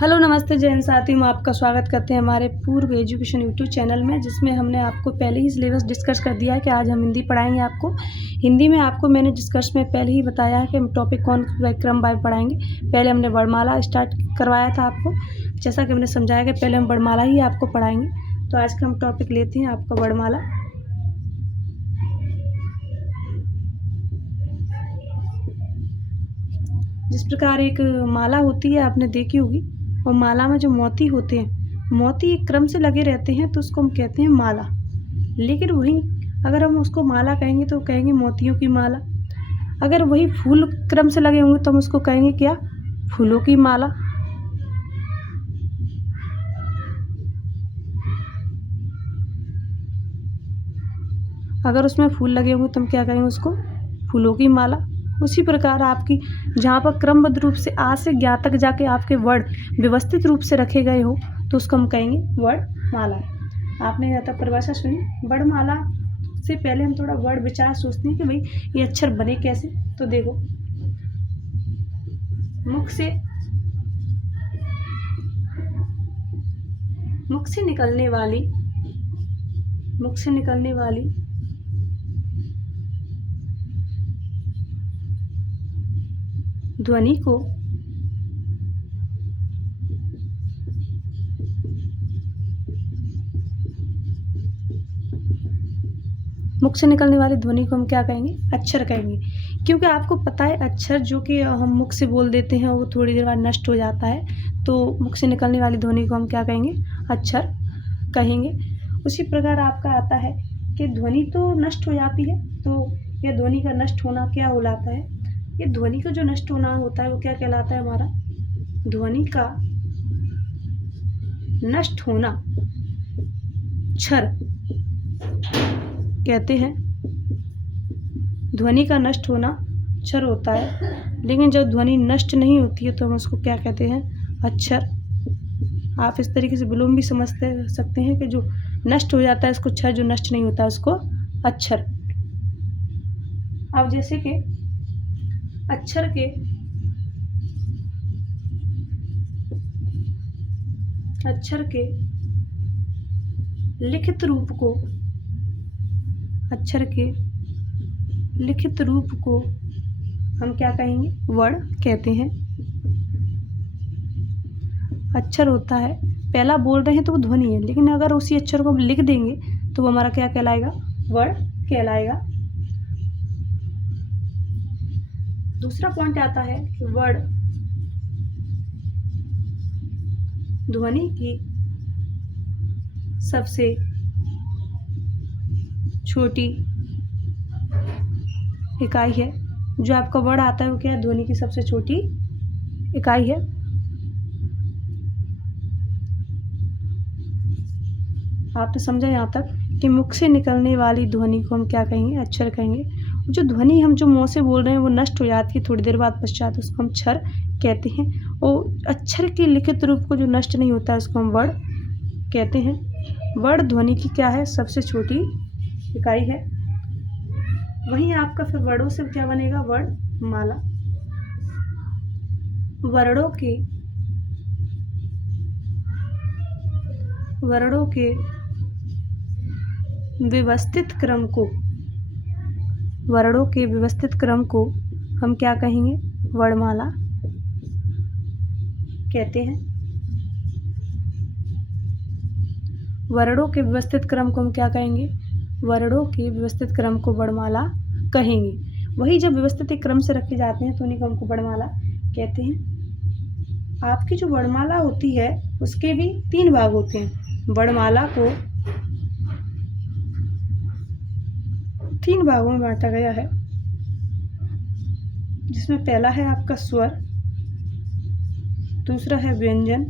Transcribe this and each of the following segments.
Hello नमस्ते जैन साथी में आपका स्वागत करते हैं हमारे पूर्व एजुकेशन यूट्यूब चैनल में, जिसमें हमने आपको पहले ही सिलेबस डिस्कस कर दिया है कि आज हम हिंदी पढ़ाएंगे। आपको हिंदी में आपको मैंने डिस्कस में पहले ही बताया है कि हम टॉपिक कौन क्रम वाइज पढ़ाएंगे। पहले हमने वर्णमाला स्टार्ट करवाया था आपको, जैसा कि हमने समझाया कि पहले हम वर्णमाला ही आपको पढ़ाएंगे। तो आज का हम टॉपिक लेते हैं आपका वर्णमाला। जिस प्रकार एक माला होती है आपने देखी होगी, और माला में जो मोती होते हैं, मोती एक क्रम से लगे रहते हैं तो उसको हम कहते हैं माला। लेकिन वहीं अगर हम उसको माला कहेंगे तो कहेंगे मोतियों की माला। अगर वही फूल क्रम से लगे होंगे तो हम उसको कहेंगे क्या? फूलों की माला। अगर उसमें फूल लगे होंगे तो हम क्या कहेंगे? उसको फूलों की माला। उसी प्रकार आपकी जहाँ पर क्रमबद्ध रूप से आ से ज्ञा तक जाके आपके वर्ड व्यवस्थित रूप से रखे गए हो तो उसको हम कहेंगे वर्णमाला। आपने यहाँ तक परिभाषा सुनी। वर्णमाला से पहले हम थोड़ा वर्ड विचार सोचते हैं कि भाई ये अक्षर बने कैसे। तो देखो, मुख से निकलने वाली ध्वनि को मुख से निकलने वाली ध्वनि को हम क्या कहेंगे? अक्षर कहेंगे। क्योंकि आपको पता है अक्षर जो कि हम मुख से बोल देते हैं वो थोड़ी देर बाद नष्ट हो जाता है, तो मुख से निकलने वाली ध्वनि को हम क्या कहेंगे? अक्षर कहेंगे। उसी प्रकार आपका आता है कि ध्वनि तो नष्ट हो जाती है, तो यह ध्वनि का नष्ट होना क्या कहलाता है? ये ध्वनि का जो नष्ट होना होता है वो क्या कहलाता है? हमारा ध्वनि का नष्ट होना क्षर कहते हैं। ध्वनि का नष्ट होना क्षर होता है। लेकिन जब ध्वनि नष्ट नहीं होती है तो हम उसको क्या कहते हैं? अक्षर। आप इस तरीके से विलोम भी समझ सकते हैं कि जो नष्ट हो जाता है इसको क्षर, जो नष्ट नहीं होता है उसको अक्षर। अब जैसे कि अक्षर के लिखित रूप को हम क्या कहेंगे? वर्ण कहते हैं। अक्षर होता है, पहला बोल रहे हैं तो वो ध्वनि है, लेकिन अगर उसी अक्षर को हम लिख देंगे तो वो हमारा क्या कहलाएगा? वर्ण कहलाएगा। दूसरा पॉइंट आता है कि वर्ण ध्वनि की सबसे छोटी इकाई है। जो आपका वर्ड आता है वो क्या है? ध्वनि की सबसे छोटी इकाई है। आपने समझा यहाँ तक कि मुख से निकलने वाली ध्वनि को हम क्या कहेंगे? अक्षर कहेंगे। जो ध्वनि हम जो मुंह से बोल रहे हैं वो नष्ट हो जाती है थोड़ी देर बाद पश्चात, उसको हम क्षर कहते हैं। और अक्षर के लिखित रूप को जो नष्ट नहीं होता है उसको हम वर्ण कहते हैं। वर्ण ध्वनि की क्या है? सबसे छोटी इकाई है। वहीं आपका फिर वर्णों से क्या बनेगा? वर्णमाला। वर्णों के व्यवस्थित क्रम को हम क्या कहेंगे? वर्णमाला कहते हैं। वर्णों के व्यवस्थित क्रम को हम क्या कहेंगे? वर्णों के व्यवस्थित क्रम को वर्णमाला कहेंगे। वही जब व्यवस्थित एक क्रम से रखे जाते हैं तो उन्हीं को हमको वर्णमाला कहते हैं। आपकी जो वर्णमाला होती है उसके भी 3 भाग होते हैं। वर्णमाला को 3 भागों में बांटा गया है, जिसमें पहला है आपका स्वर, दूसरा है व्यंजन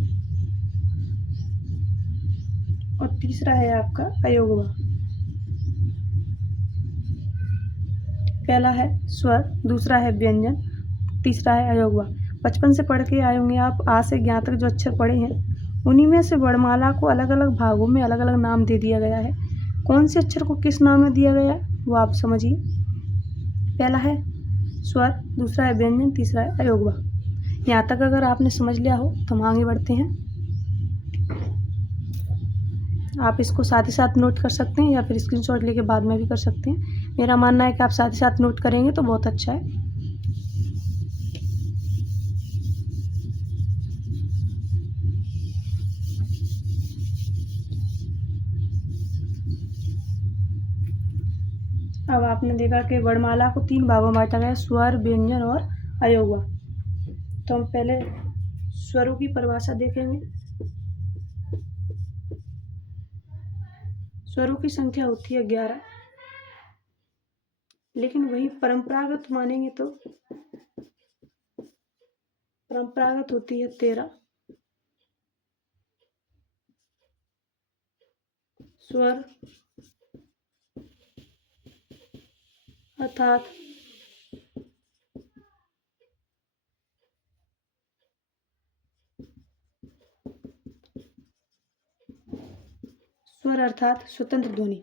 और तीसरा है आपका अयोगवा। पहला है स्वर, दूसरा है व्यंजन, तीसरा है अयोगवा। बचपन से पढ़ के आए होंगे आप, आ से ज्ञा तक जो अक्षर पढ़े हैं उन्हीं में से वर्णमाला को अलग अलग भागों में अलग अलग नाम दे दिया गया है। कौन से अक्षर को किस नाम में दिया गया है वो आप समझिए। पहला है स्वर, दूसरा है व्यंजन, तीसरा है अयोगवा। यहाँ तक अगर आपने समझ लिया हो तो हम आगे बढ़ते हैं। आप इसको साथ ही साथ नोट कर सकते हैं या फिर स्क्रीनशॉट लेके बाद में भी कर सकते हैं। मेरा मानना है कि आप साथ ही साथ नोट करेंगे तो बहुत अच्छा है। अब आपने देखा कि वर्णमाला को 3 भागों में बांटा गया, स्वर, व्यंजन और अयोगवा। तो हम पहले स्वरों की परिभाषा देखेंगे। स्वरों की संख्या होती है 11, लेकिन वही परंपरागत मानेंगे तो परंपरागत होती है 13। स्वर अर्थात स्वर अर्थात स्वतंत्र ध्वनि,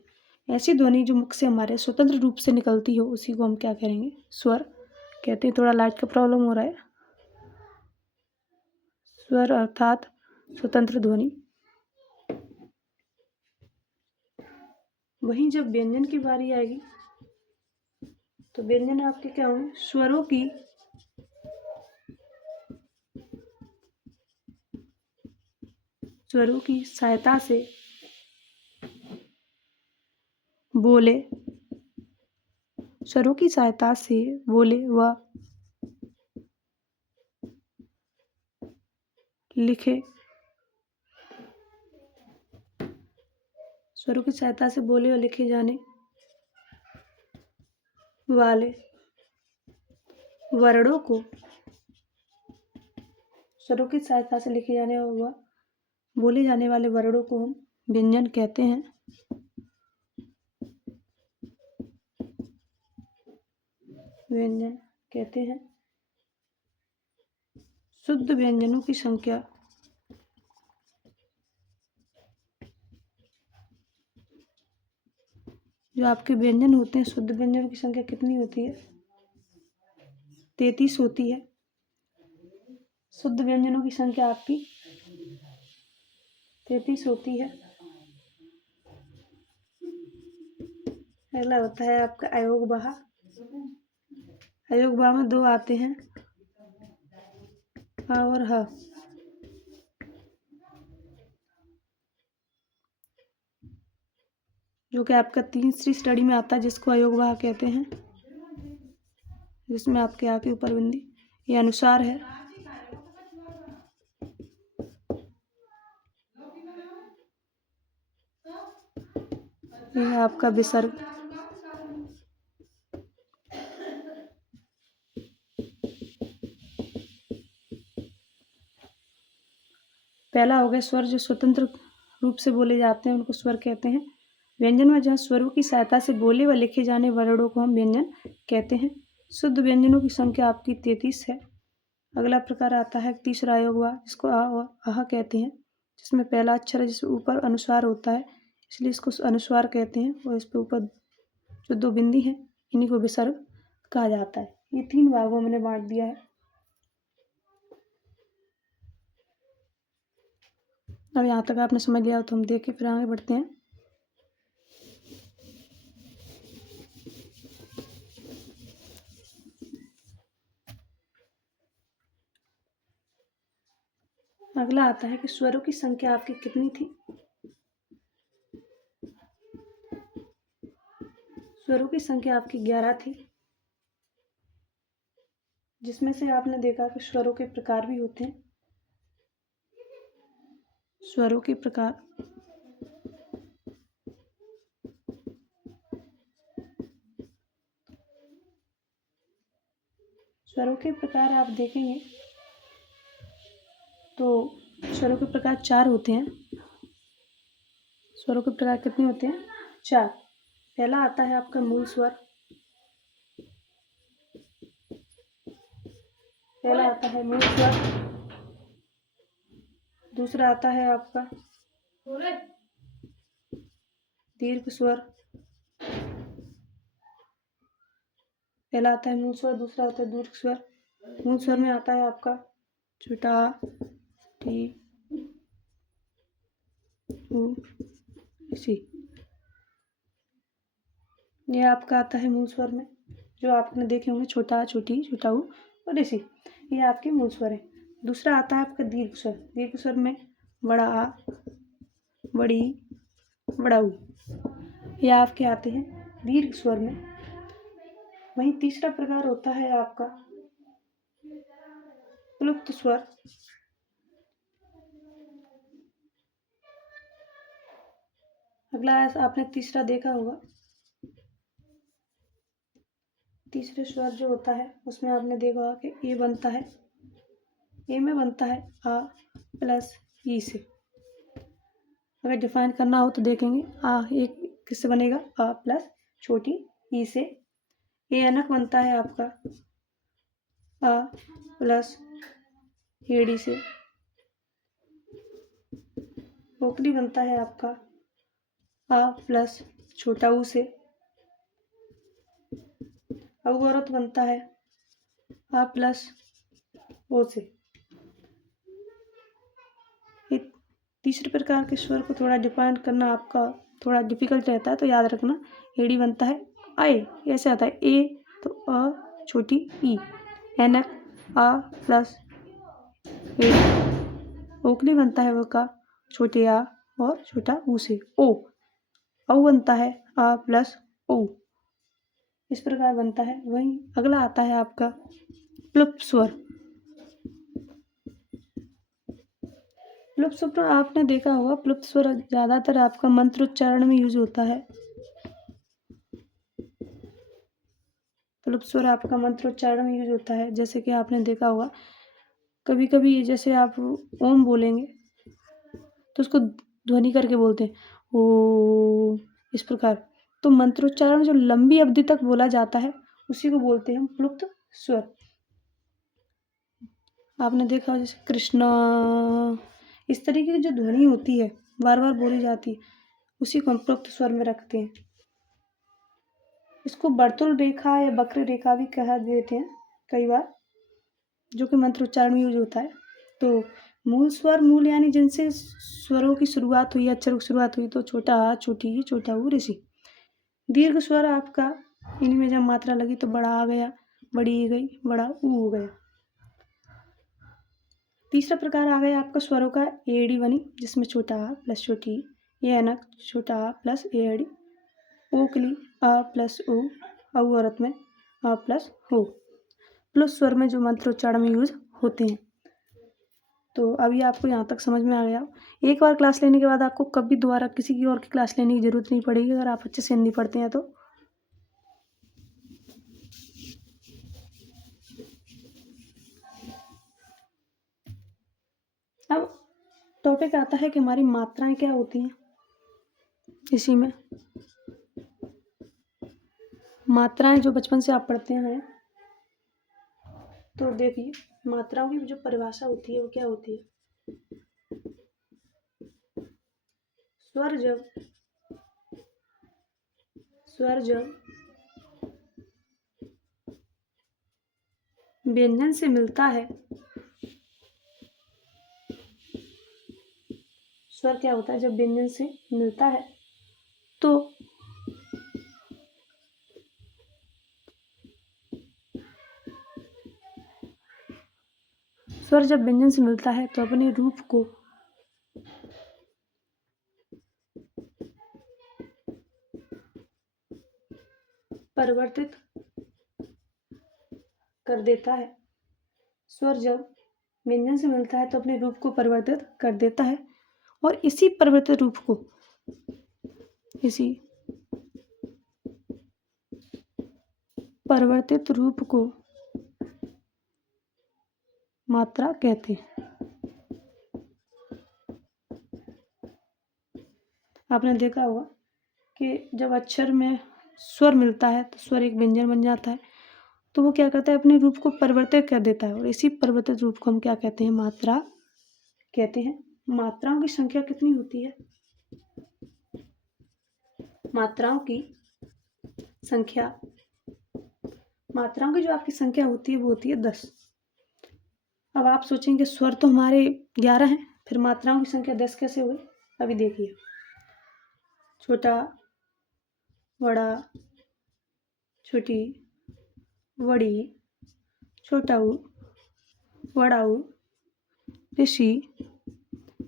ऐसी ध्वनि जो मुख से हमारे स्वतंत्र रूप से निकलती हो उसी को हम क्या करेंगे, स्वर कहते हैं। थोड़ा लाइट का प्रॉब्लम हो रहा है। स्वर अर्थात स्वतंत्र ध्वनि। वहीं जब व्यंजन की बारी आएगी तो व्यंजन आपके क्या होंगे, स्वरों की सहायता से बोले, स्वरों की सहायता से बोले व लिखे, स्वरों की सहायता से बोले और लिखे जाने वाले वर्णों को, स्वरों की सहायता से लिखे जाने व बोले जाने वाले वर्णों को हम व्यंजन कहते हैं। व्यंजन कहते हैं। शुद्ध व्यंजनों की संख्या जो आपके व्यंजन होते हैं, शुद्ध व्यंजनों की संख्या कितनी होती है, 33 होती है। शुद्ध व्यंजनों की संख्या आपकी 33 होती है। अगला होता है आपका अयोगवाह। अयोगवाह में 2 आते हैं, अ और ह। जो कि आपका तीसरी स्टडी में आता है, जिसको अयोगवाह कहते हैं, जिसमें आपके आ के ऊपर बिंदी ये अनुसार है। ये आपका विसर्ग। पहला हो गया स्वर जो स्वतंत्र रूप से बोले जाते हैं, उनको स्वर कहते हैं। व्यंजन में जहाँ स्वरों की सहायता से बोले व लिखे जाने वर्णों को हम व्यंजन कहते हैं। शुद्ध व्यंजनों की संख्या आपकी 33 है। अगला प्रकार आता है तीसरा अयोगवाह, जिसको आ और आह कहते हैं, जिसमें पहला अक्षर है जिसके ऊपर अनुस्वार होता है, इसलिए इसको अनुस्वार कहते हैं। और इस पे ऊपर जो 2 बिंदी हैं इन्हीं को विसर्ग कहा जाता है। ये 3 भागों में मैंने बांट दिया है। अब यहाँ तक आपने समझ लिया हो तो हम देख के फिर आगे बढ़ते हैं। अगला आता है कि स्वरों की संख्या आपकी कितनी थी। स्वरों की संख्या आपकी 11 थी, जिसमें से आपने देखा कि स्वरों के प्रकार भी होते हैं। स्वरों के प्रकार आप देखेंगे तो स्वरों के प्रकार 4 होते हैं। स्वरों के प्रकार कितने होते हैं, 4। पहला आता है आपका मूल स्वर। पहला आता है मूल स्वर। दूसरा आता है आपका दीर्घ स्वर। पहला आता है मूल स्वर, दूसरा आता है दीर्घ स्वर। मूल स्वर में आता है आपका छोटा टी ऊ सी। ये आपका आता है मूल स्वर में, जो आपने देखे होंगे छोटा छोटी छोटा ऊ और ऋषि, ये आपके मूल स्वर है। दूसरा आता है आपका दीर्घ स्वर। दीर्घ स्वर में बड़ा आ, बड़ी, बड़ा ऊ, ये आपके आते हैं दीर्घ स्वर में। वहीं तीसरा प्रकार होता है आपका प्लुप्त स्वर। अगला आपने तीसरा देखा होगा। तीसरे स्वर जो होता है उसमें आपने देखा होगा कि ए बनता है, ए में बनता है आ प्लस ई से। अगर डिफाइन करना हो तो देखेंगे आ एक किससे बनेगा, आ प्लस छोटी ई से। ए अनक बनता है आपका आ प्लस एडी से। ओकली बनता है आपका आ प्लस छोटा ऊ से। अवगौरत बनता है आ प्लस ओ से। तीसरे प्रकार के स्वर को थोड़ा डिफाइन करना आपका थोड़ा डिफिकल्ट रहता है, तो याद रखना एडी बनता है आए, ऐसे आता है ए तो अ छोटी ई, एनक आ प्लस एडी। ओकली बनता है वो का छोटे आ और छोटा ऊ से ओ। औ बनता है आ प्लस ओ, इस प्रकार बनता है। वहीं अगला आता है आपका प्लुप्त स्वर। प्लुप्त स्वर आपने देखा होगा, प्लुप्त स्वर ज्यादातर आपका मंत्रोच्चारण में यूज होता है। प्लुप्त स्वर आपका मंत्रोच्चारण में यूज होता है, जैसे कि आपने देखा होगा कभी कभी जैसे आप ओम बोलेंगे तो उसको ध्वनि करके बोलते हैं ओ, इस प्रकार। तो मंत्रोच्चारण जो लंबी अवधि तक बोला जाता है उसी को बोलते हैं हम प्लुप्त स्वर। आपने देखा हो जैसे कृष्णा, इस तरीके की जो ध्वनि होती है बार बार बोली जाती है, उसी को हम प्लुप्त स्वर में रखते हैं। इसको वर्तुल रेखा या वक्र रेखा भी कहा देते हैं कई बार, जो कि मंत्रोच्चारण में यूज होता है। तो मूल स्वर, मूल यानी जिनसे स्वरों की शुरुआत हुई, अक्षरों की शुरुआत हुई, तो छोटा आ, छोटी ई, छोटा ऊ, ऋषि। दीर्घ स्वर आपका इनमें जब मात्रा लगी तो बड़ा आ गया, बड़ी ई गई, बड़ा ऊ हो गया। तीसरा प्रकार आ गया आपका स्वरों का एड़ी बनी, जिसमें छोटा आ प्लस छोटी ई, ये अनक छोटा आ प्लस एड़ी, ओकली आ प्लस ओ, औ औरत में आ प्लस हो। प्लस स्वर में जो मंत्रोच्चारण में यूज होते हैं। तो अभी आपको यहाँ तक समझ में आ गया। एक बार क्लास लेने के बाद आपको कभी दोबारा किसी की और की क्लास लेने की जरूरत नहीं पड़ेगी, अगर आप अच्छे से हिंदी पढ़ते हैं तो। अब टॉपिक आता है कि हमारी मात्राएं क्या होती हैं। इसी में मात्राएं जो बचपन से आप पढ़ते हैं, तो देखिए मात्राओं की जो परिभाषा होती है वो क्या होती है। स्वर जब व्यंजन से मिलता है, स्वर क्या होता है जब व्यंजन से मिलता है, तो स्वर जब व्यंजन से मिलता है तो अपने रूप को परिवर्तित कर देता है। स्वर जब व्यंजन से मिलता है तो अपने रूप को परिवर्तित कर देता है, और इसी परिवर्तित रूप को मात्रा कहते हैं। आपने देखा होगा कि जब अक्षर में स्वर मिलता है तो स्वर एक व्यंजन बन जाता है, तो वो क्या करता है अपने रूप को परिवर्तित कर देता है, और इसी परिवर्तित रूप को हम क्या कहते हैं, मात्रा कहते हैं। मात्राओं की संख्या कितनी होती है? मात्राओं की जो आपकी संख्या होती है वो होती है 10। अब आप सोचेंगे स्वर तो हमारे 11 हैं, फिर मात्राओं की संख्या 10 कैसे हुई? अभी देखिए, छोटा, बड़ा, छोटी, बड़ी, छोटा ऊ, बड़ा ऊ, ऋषि,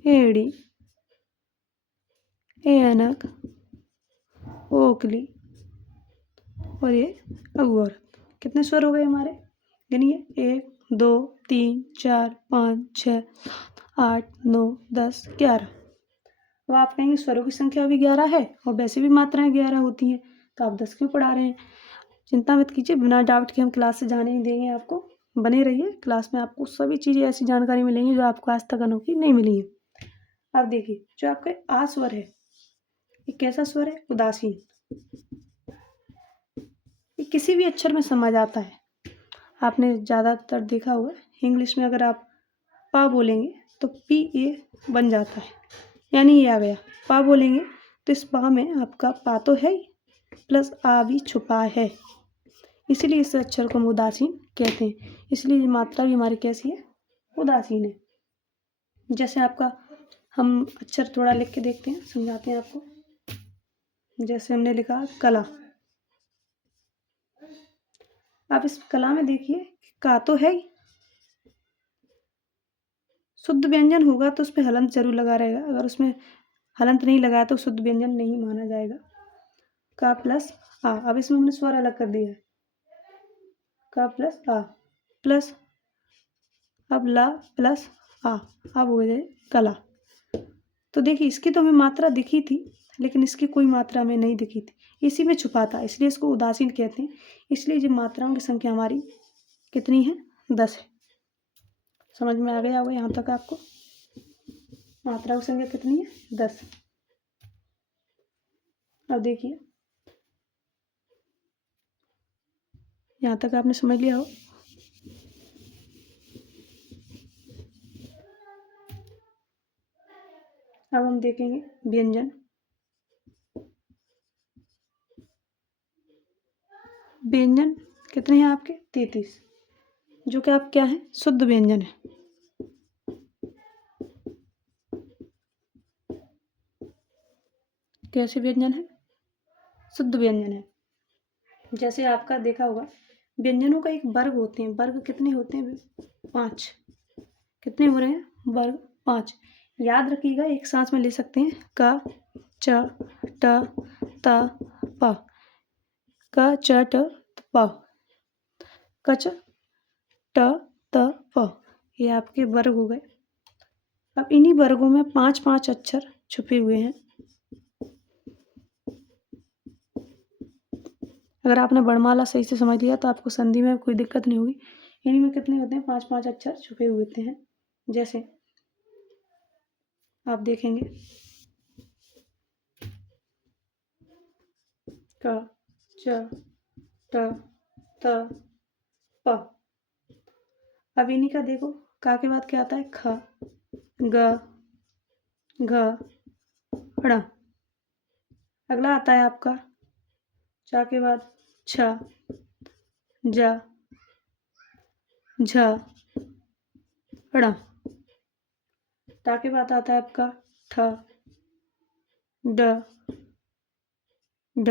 एड़ी, ऐनक, ओकली और ये अगोरत। कितने स्वर हो गए हमारे? गिनिए, 1 2 3 4 5 6 8 9 10 11। अब आप कहेंगे स्वरों की संख्या भी 11 है और वैसे भी मात्राएं 11 होती हैं, तो आप 10 क्यों पढ़ा रहे हैं? चिंता मत कीजिए, बिना डाउट के हम क्लास से जाने नहीं देंगे आपको। बने रहिए, क्लास में आपको सभी चीज़ें ऐसी जानकारी मिलेंगी जो आपको आज तक अनोखी नहीं मिली है। अब देखिए, जो आपका आ स्वर है, ये कैसा स्वर है? उदासीन। ये किसी भी अक्षर में समा जाता है। आपने ज़्यादातर देखा होगा, इंग्लिश में अगर आप पा बोलेंगे तो पी ए बन जाता है, यानी ये आ गया। पा बोलेंगे तो इस पा में आपका पा तो है ही, प्लस आ भी छुपा है, इसीलिए इस अक्षर को हम उदासीन कहते हैं। इसलिए ये मात्रा भी हमारी कैसी है? उदासीन है। जैसे आपका हम अक्षर थोड़ा लिख के देखते हैं, समझाते हैं आपको। जैसे हमने लिखा कला, आप इस कला में देखिए का तो है ही, शुद्ध व्यंजन होगा तो उस पर हलंत जरूर लगा रहेगा, अगर उसमें हलंत नहीं लगाया तो शुद्ध व्यंजन नहीं माना जाएगा। का प्लस आ, अब इसमें हमने स्वर अलग कर दिया है, का प्लस आ प्लस, अब ला प्लस आ, अब हो जाए कला। तो देखिए, इसकी तो हमें मात्रा दिखी थी, लेकिन इसकी कोई मात्रा हमें नहीं दिखी थी, इसी में छुपा था, इसलिए इसको उदासीन कहते हैं। इसलिए जो मात्राओं की संख्या हमारी कितनी है? 10 है। समझ में आ गया होगा यहाँ तक आपको? मात्राओं की संख्या कितनी है? 10। अब देखिए, यहाँ तक आपने समझ लिया हो? अब हम देखेंगे व्यंजन। व्यंजन कितने हैं आपके? 33, जो कि आप क्या है? शुद्ध व्यंजन है। कैसे व्यंजन है? शुद्ध व्यंजन है। जैसे आपका देखा होगा, व्यंजनों का एक वर्ग होते हैं। वर्ग कितने होते हैं? 5। कितने हो रहे हैं? वर्ग 5। याद रखिएगा, एक सांस में ले सकते हैं। क च ट त प, क च ट प, कच ट त प, ये आपके वर्ग हो गए। अब इन्हीं वर्गों में 5-5 अक्षर छुपे हुए हैं। अगर आपने वर्णमाला सही से समझ लिया तो आपको संधि में कोई दिक्कत नहीं होगी। इन्हीं में कितने होते हैं? 5-5 अक्षर छुपे हुए होते हैं। जैसे आप देखेंगे, क च ट त प। अब इन्हीं का देखो, का के बाद क्या आता है? ख, ग, घ, ड़। अगला आता है आपका चा के बाद छ, ज, झ, ड़। टा के बाद आता है आपका ठ, ड, ढ,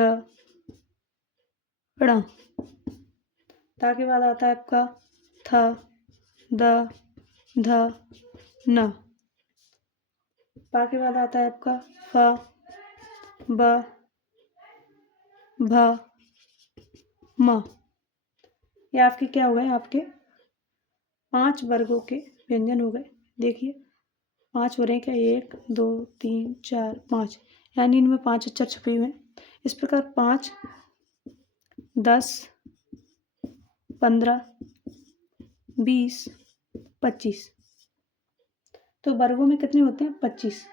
ड़। ता के बाद आता है आपका थ, द, ध, न। पा के बाद आता है आपका फ, ब, भ, म। ये आपके क्या हो गए? आपके 5 वर्गों के व्यंजन हो गए। देखिए, 5 हो रहे हैं क्या? 1 2 3 4 5, यानी इनमें 5 अक्षर छुपे हुए हैं। इस प्रकार 5 10 15 20 25, तो वर्गों में कितने होते हैं? 25।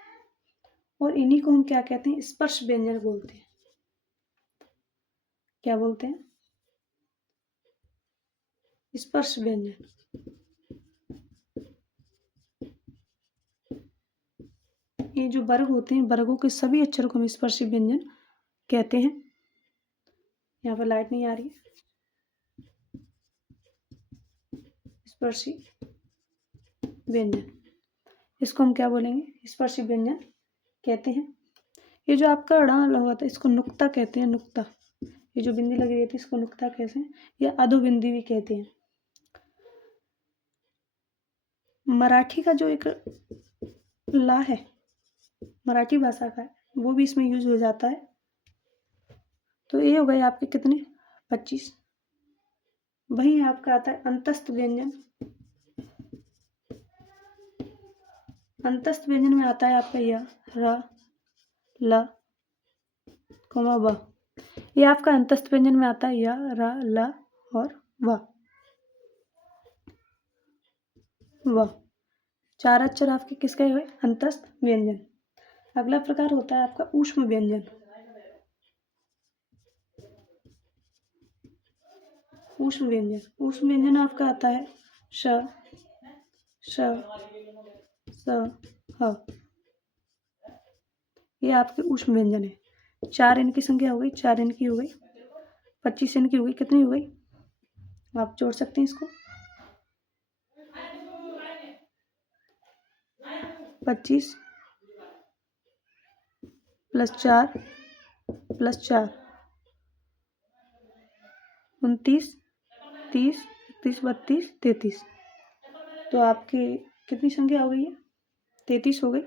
और इन्हीं को हम क्या कहते हैं? स्पर्श व्यंजन बोलते हैं। क्या बोलते हैं? स्पर्श व्यंजन। ये जो वर्ग होते हैं, वर्गों के सभी अक्षरों को हम स्पर्शी व्यंजन कहते हैं। यहाँ पर लाइट नहीं आ रही है। स्पर्शी व्यंजन, इसको हम क्या बोलेंगे? स्पर्शी व्यंजन कहते हैं। ये जो आपका ड़ लगा था इसको नुक्ता कहते हैं, नुक्ता। ये जो बिंदी लगी रहती है इसको नुक्ता कहते हैं या अधोबिंदी भी कहते हैं। मराठी का जो एक ला है, मराठी भाषा का है, वो भी इसमें यूज हो जाता है। तो ये हो गए आपके कितने? 25। वहीं आपका आता है अंतस्थ व्यंजन। अंतस्थ व्यंजन में आता है आपका य, र, ल, व। ये आपका अंतस्थ व्यंजन में आता है य, र, ल और व। 4 अक्षर आपके किसके हुए? अंतस्थ व्यंजन। अगला प्रकार होता है आपका ऊष्म व्यंजन। ऊष्म व्यंजन, ऊष्म व्यंजन आपका आता है श, श, स, ह। ये आपके ऊष्म व्यंजन है। 4 इनकी संख्या हो गई, 4 इनकी हो गई, 25 इनकी हो गई, कितनी हो गई? आप जोड़ सकते हैं इसको। 25 प्लस 4 प्लस 4 29, 30, 31, 32, 33। तो आपकी कितनी संख्या हो गई है? 33 हो गई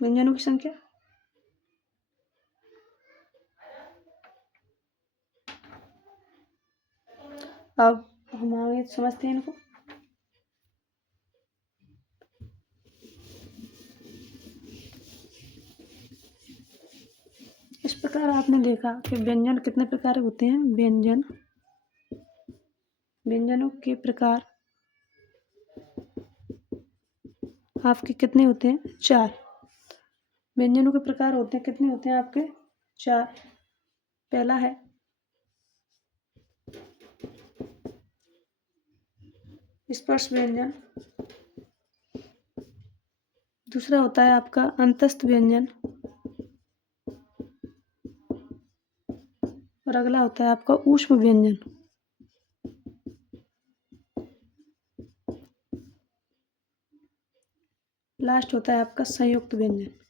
व्यंजनों की संख्या। अब हम आगे समझते हैं इनको। इस प्रकार आपने देखा कि व्यंजन कितने प्रकार होते हैं। व्यंजनों के प्रकार आपके कितने होते हैं? 4। व्यंजनों के प्रकार होते हैं, कितने होते हैं आपके? 4। पहला है स्पर्श व्यंजन, दूसरा होता है आपका अंतस्थ व्यंजन और अगला होता है आपका ऊष्म व्यंजन। लास्ट होता है आपका संयुक्त व्यंजन।